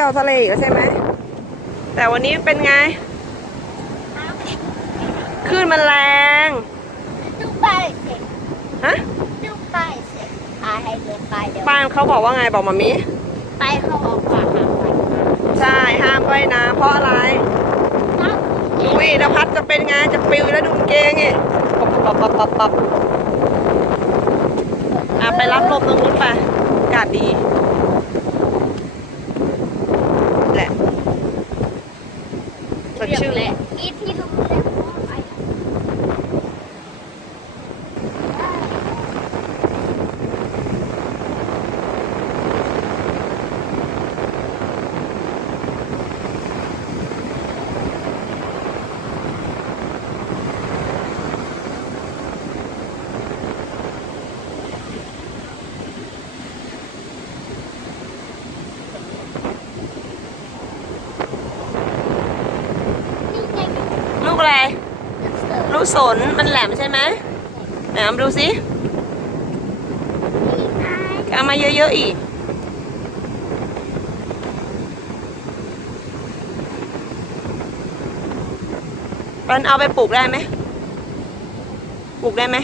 ที่ยวทะเลอีกแล้วใช่ไหม แต่วันนี้เป็นไงคลื่นมันแรง ดูไปเสร็จฮะ ดูไปเสร็จพาให้ดูไปเดี๋ยวบ้านเขาบอกว่าไงบอกมามิไปเขาออกมาหาไปใช่ ห้ามว่ายน้ำเพราะอะไรน้ำอุ้ยนภัสจะเป็นไง จะปิวแล้วดูกางเกงไงปับปับปับปับปับอะไปรับลมตรงนู้นไปอากาศดี แหละ สดเรียบ ชื่น แหละอีที่รู้เลยว่าไป นี่ไง ลูก อะไร ลูกสนมันแหลมใช่ไหมไหนเอามดูสิเอามาเยอะๆอีก มันเอาไปปลูกได้ไหม ปลูกได้ไหม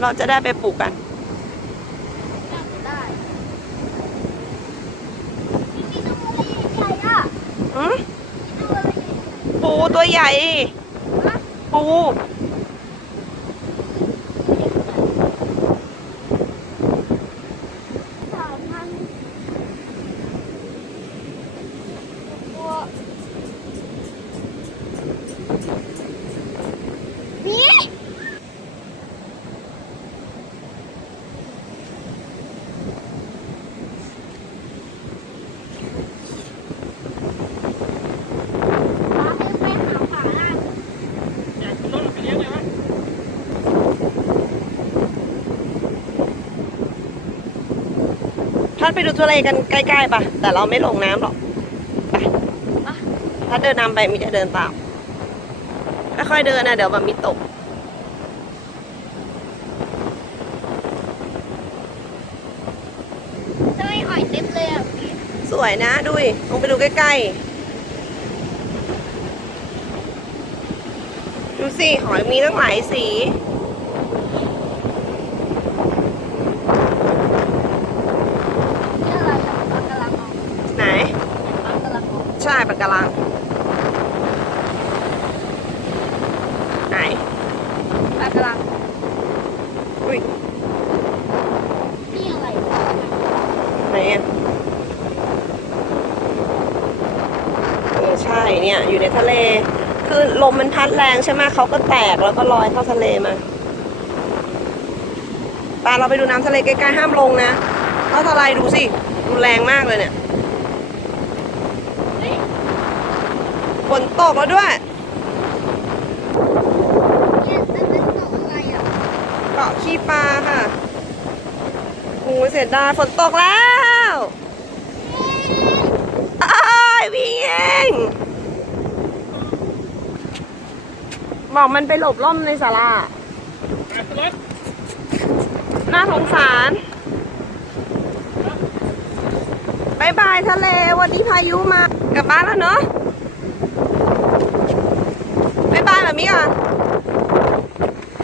เราจะได้ไปปลูกกันได้ปูตัวใหญ่ ปู สามพันตัวนี่ ปลาไปไปหาปลาล่ะ พัดไปดูทะเลกันใกล้ๆปะแต่เราไม่ลงน้ำหรอกไปถ้าเดินนำไปมีจะเดินตามค่อยๆเดินนะเดี๋ยวมันมีตกทำไมหอยเต็มเลยอะพี่สวยนะดูดิลงไปดูใกล้ๆ ดูสิหอยมีตั้งหลายสี นี่อะไรอะปลากระลังอะ ไหน ปลากระลังอะ ใช่ปะการัง ไหนปลากระลัง อุ้ยนี่อะไรไหนอะเออใช่เนี่ย อยู่ในทะเล คือลมมันพัดแรงใช่ไหมเขาก็แตกแล้วก็ลอยเข้าทะเลมาตาเราไปดูน้ำทะเลใกล้ๆห้ามลงนะเพราะทลายดูสิรุนแรงมากเลยเนี่ยเฮ้ย ฝนตกแล้วด้วย เกาะขี้ปลาค่ะโอ้เสียดายฝนตกแล้วอ้ายวิ่งเองบอกมันไปหลบร่มในศาลาน่าสงสารบายบายทะเล วันนี้พายุมากลับบ้านแล้วเนอะ 怎么样